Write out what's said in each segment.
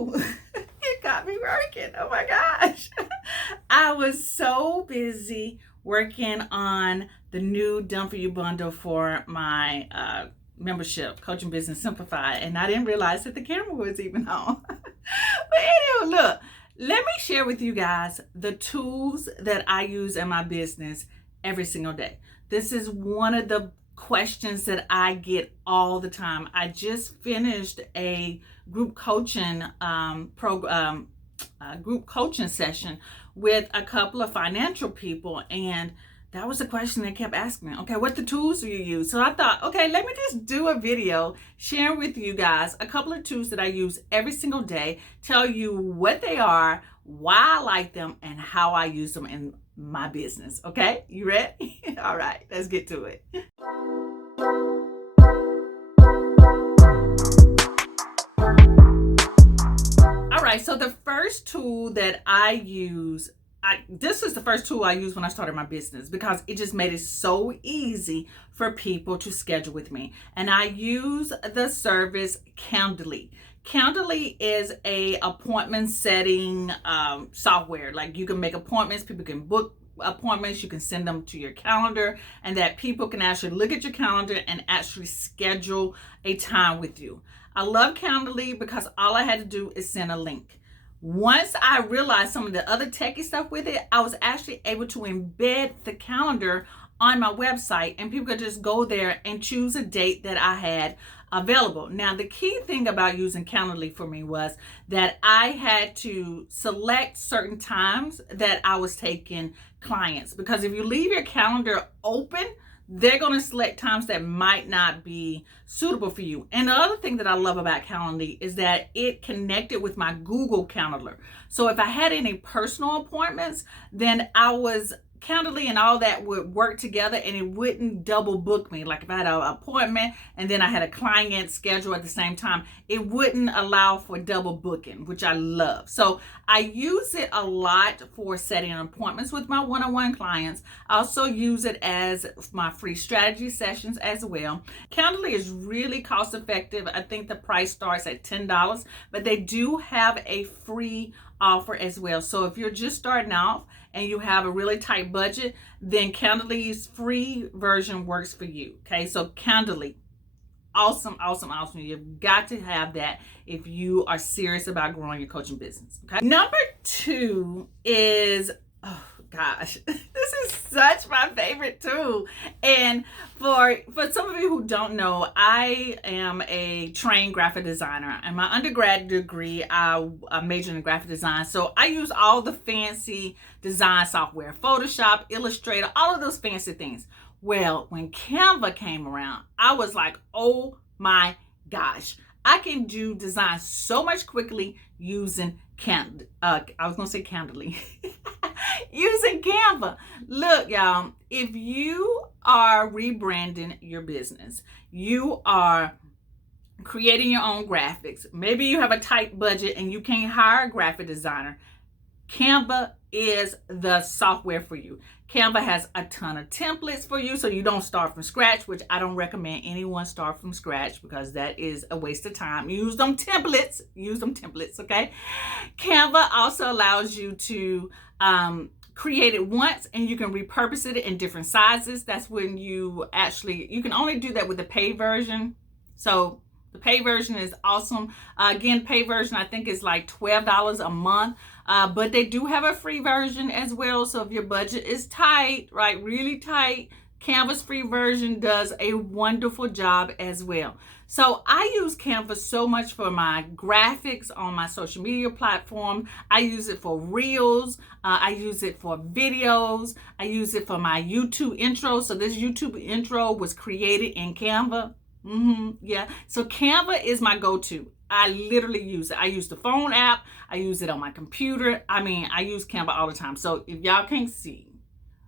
Woo! It got me working. Oh my gosh. I was so busy working on the new Done For You bundle for my membership, Coaching Business Simplified, and I didn't realize that the camera was even on. But anyway, look, let me share with you guys the tools that I use in my business every single day. This is one of the questions that I get all the time. I just finished a group coaching group coaching session with a couple of financial people, and that was a question they kept asking me. Okay, what the tools do you use? So I thought, okay, let me just do a video sharing with you guys a couple of tools that I use every single day, tell you what they are, why I like them, and how I use them in my business. Okay, you ready? All right, let's get to it. All right, so the first tool that I use, this is the first tool I used when I started my business because it just made it so easy for people to schedule with me. And I use the service Calendly. Calendly is a appointment setting software. Like, you can make appointments, people can book appointments, you can send them to your calendar, and that people can actually look at your calendar and actually schedule a time with you. I love Calendly because all I had to do is send a link. Once I realized some of the other techie stuff with it, I was actually able to embed the calendar on my website, and people could just go there and choose a date that I had available. Now, the key thing about using Calendly for me was that I had to select certain times that I was taking clients, because if you leave your calendar open, they're going to select times that might not be suitable for you. And the other thing that I love about Calendly is that it connected with my Google Calendar. So if I had any personal appointments, then Calendly and all that would work together, and it wouldn't double book me. Like if I had an appointment and then I had a client schedule at the same time, it wouldn't allow for double booking, which I love. So I use it a lot for setting appointments with my one-on-one clients. I also use it as my free strategy sessions as well. Calendly is really cost effective. I think the price starts at $10, but they do have a free offer as well. So if you're just starting off and you have a really tight budget, then Calendly's free version works for you. Okay, so Calendly, awesome. You've got to have that if you are serious about growing your coaching business. Okay, number 2 is, oh gosh, this is such my favorite tool. And for some of you who don't know, I am a trained graphic designer. In my undergrad degree, I majored in graphic design. So I use all the fancy design software, Photoshop, Illustrator, all of those fancy things. Well, when Canva came around, I was like, oh my gosh, I can do design so much quickly using Canva. I was going to say Calendly. Using Canva. Look, y'all, if you are rebranding your business, you are creating your own graphics, maybe you have a tight budget and you can't hire a graphic designer, Canva is the software for you. Canva has a ton of templates for you, so you don't start from scratch, which I don't recommend anyone start from scratch because that is a waste of time. Use them templates, okay? Canva also allows you to create it once and you can repurpose it in different sizes. That's when you can only do that with the paid version. So the paid version is awesome. Again, paid version I think is like $12 a month. But they do have a free version as well. So if your budget is tight, right, really tight, Canva's free version does a wonderful job as well. So I use Canva so much for my graphics on my social media platform. I use it for reels. I use it for videos. I use it for my YouTube intro. So this YouTube intro was created in Canva. Yeah. So Canva is my go-to. I literally use it. I use the phone app. I use it on my computer. I mean, I use Canva all the time. So if y'all can't see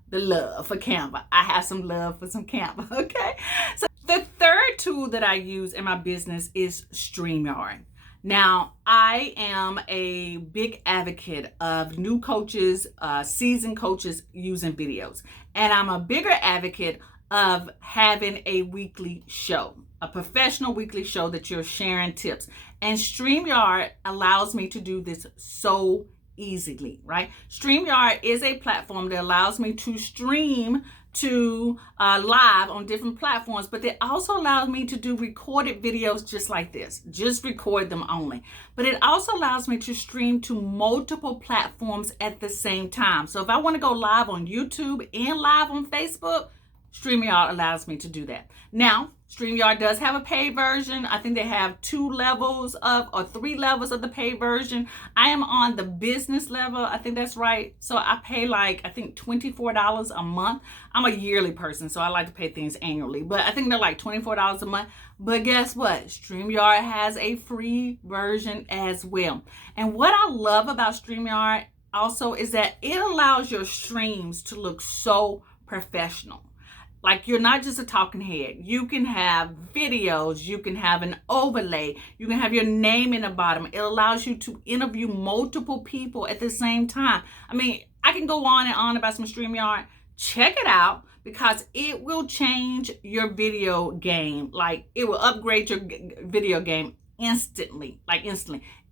the love for Canva, I have some love for some Canva, okay? So the third tool that I use in my business is StreamYard. Now, I am a big advocate of new coaches, seasoned coaches using videos. And I'm a bigger advocate of having a weekly show, a professional weekly show that you're sharing tips. And StreamYard allows me to do this so easily, right? StreamYard is a platform that allows me to stream to live on different platforms, but it also allows me to do recorded videos just like this, just record them only. But it also allows me to stream to multiple platforms at the same time. So if I want to go live on YouTube and live on Facebook, StreamYard allows me to do that. Now, StreamYard does have a paid version. I think they have 3 levels of the paid version. I am on the business level. I think that's right. So I pay I think $24 a month. I'm a yearly person, so I like to pay things annually. But I think they're like $24 a month. But guess what? StreamYard has a free version as well. And what I love about StreamYard also is that it allows your streams to look so professional. Like, you're not just a talking head. You can have videos. You can have an overlay. You can have your name in the bottom. It allows you to interview multiple people at the same time. I mean, I can go on and on about some StreamYard. Check it out, because it will change your video game. Like, it will upgrade your video game instantly,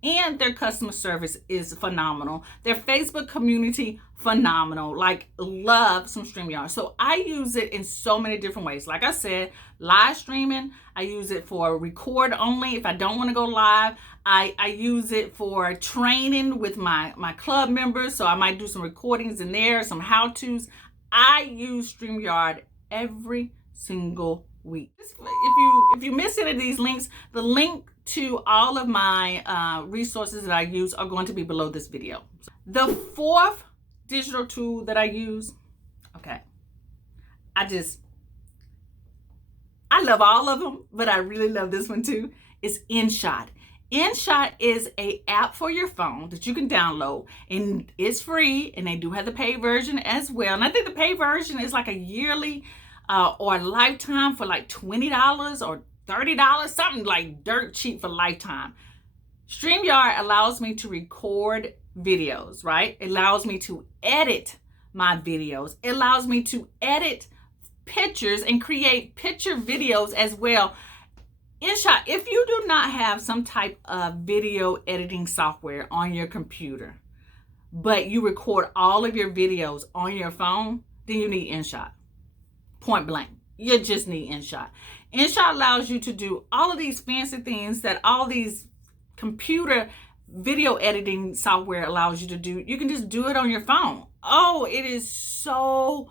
And their customer service is phenomenal. Their Facebook community, phenomenal. Love some StreamYard. So I use it in so many different ways. Like I said, live streaming. I use it for record only. If I don't want to go live, I use it for training with my club members. So I might do some recordings in there, some how-tos. I use StreamYard every single week. If you miss any of these links, the link to all of my resources that I use are going to be below this video. The 4th digital tool that I use, I love all of them, but I really love this one too, is InShot. InShot is an app for your phone that you can download, and it's free, and they do have the paid version as well. And I think the paid version is like a yearly or a lifetime for like $20 or $30, something like dirt cheap for lifetime. StreamYard allows me to record videos, right? It allows me to edit my videos. It allows me to edit pictures and create picture videos as well. InShot, if you do not have some type of video editing software on your computer, but you record all of your videos on your phone, then you need InShot. Point blank. You just need InShot. InShot allows you to do all of these fancy things that all these computer video editing software allows you to do. You can just do it on your phone. Oh, it is so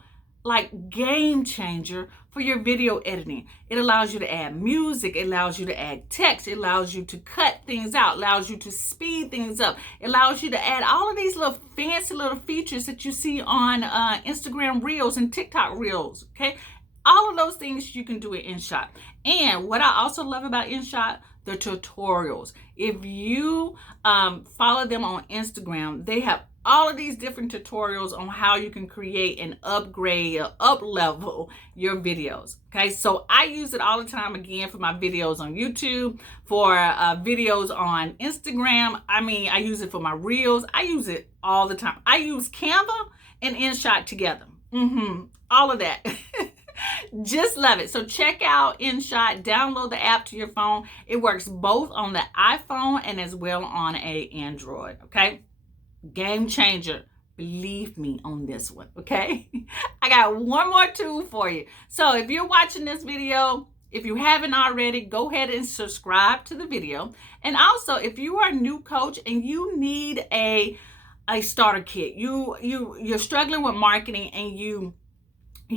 game changer for your video editing. It allows you to add music. It allows you to add text. It allows you to cut things out. It allows you to speed things up. It allows you to add all of these little fancy little features that you see on Instagram Reels and TikTok Reels, okay? All of those things you can do in InShot. And what I also love about InShot, the tutorials. If you follow them on Instagram, they have all of these different tutorials on how you can create and upgrade or up-level your videos. Okay, so I use it all the time, again, for my videos on YouTube, for videos on Instagram. I mean, I use it for my Reels. I use it all the time. I use Canva and InShot together. All of that. Just love it. So check out InShot. Download the app to your phone. It works both on the iPhone and as well on a Android. Okay, game changer. Believe me on this one. Okay, I got one more tool for you. So if you're watching this video, if you haven't already, go ahead and subscribe to the video. And also, if you are a new coach and you need a starter kit, you're struggling with marketing and you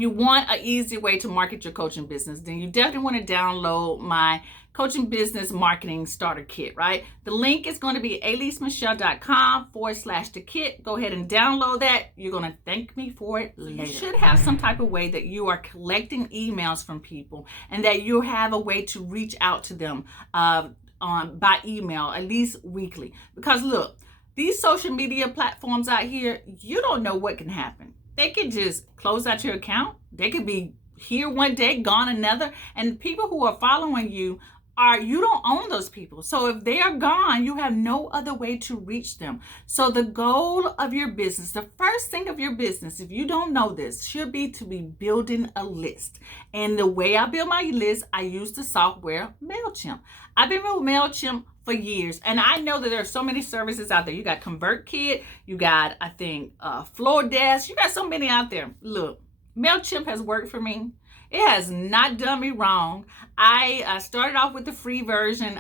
want an easy way to market your coaching business, then you definitely want to download my coaching business marketing starter kit, right? The link is going to be alisemichelle.com/the kit. Go ahead and download that. You're going to thank me for it later. You should have some type of way that you are collecting emails from people and that you have a way to reach out to them by email, at least weekly. Because look, these social media platforms out here, you don't know what can happen. They could just close out your account. They could be here one day, gone another. And people who are following you you don't own those people. So if they are gone, you have no other way to reach them. So the goal of your business, the first thing of your business, if you don't know this, should be to be building a list. And the way I build my list, I use the software Mailchimp. I've been with Mailchimp for years, and I know that there are so many services out there. You got ConvertKit, you got, I think, Flowdesk, you got so many out there. Look, Mailchimp has worked for me. It has not done me wrong. I started off with the free version.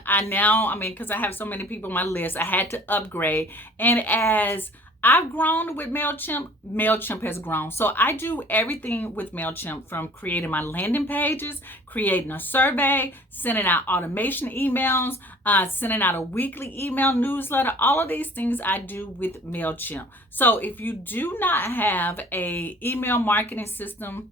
Because I have so many people on my list, I had to upgrade. And as I've grown with Mailchimp, Mailchimp has grown. So I do everything with Mailchimp, from creating my landing pages, creating a survey, sending out automation emails, sending out a weekly email newsletter. All of these things I do with Mailchimp. So if you do not have a email marketing system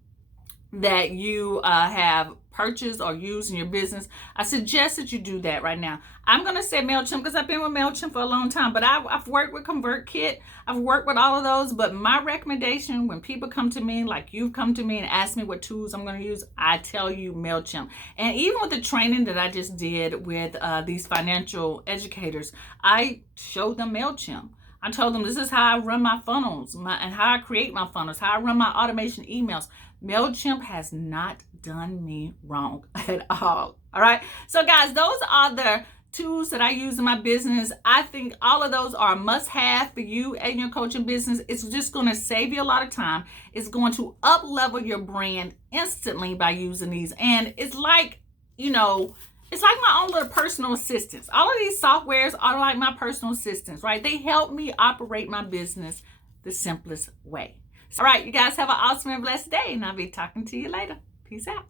that you have purchased or used in your business, I suggest that you do that right now. I'm going to say Mailchimp because I've been with Mailchimp for a long time, but I've worked with ConvertKit. I've worked with all of those, but my recommendation when people come to me, like you've come to me and asked me what tools I'm going to use, I tell you Mailchimp. And even with the training that I just did with these financial educators, I showed them Mailchimp. I told them this is how I run my funnels and how I create my funnels, how I run my automation emails. Mailchimp has not done me wrong at all. All right. So guys, those are the tools that I use in my business. I think all of those are a must-have for you and your coaching business. It's just going to save you a lot of time. It's going to up-level your brand instantly by using these. And it's like, it's like my own little personal assistants. All of these softwares are like my personal assistants, right? They help me operate my business the simplest way. All right, you guys have an awesome and blessed day, and I'll be talking to you later. Peace out.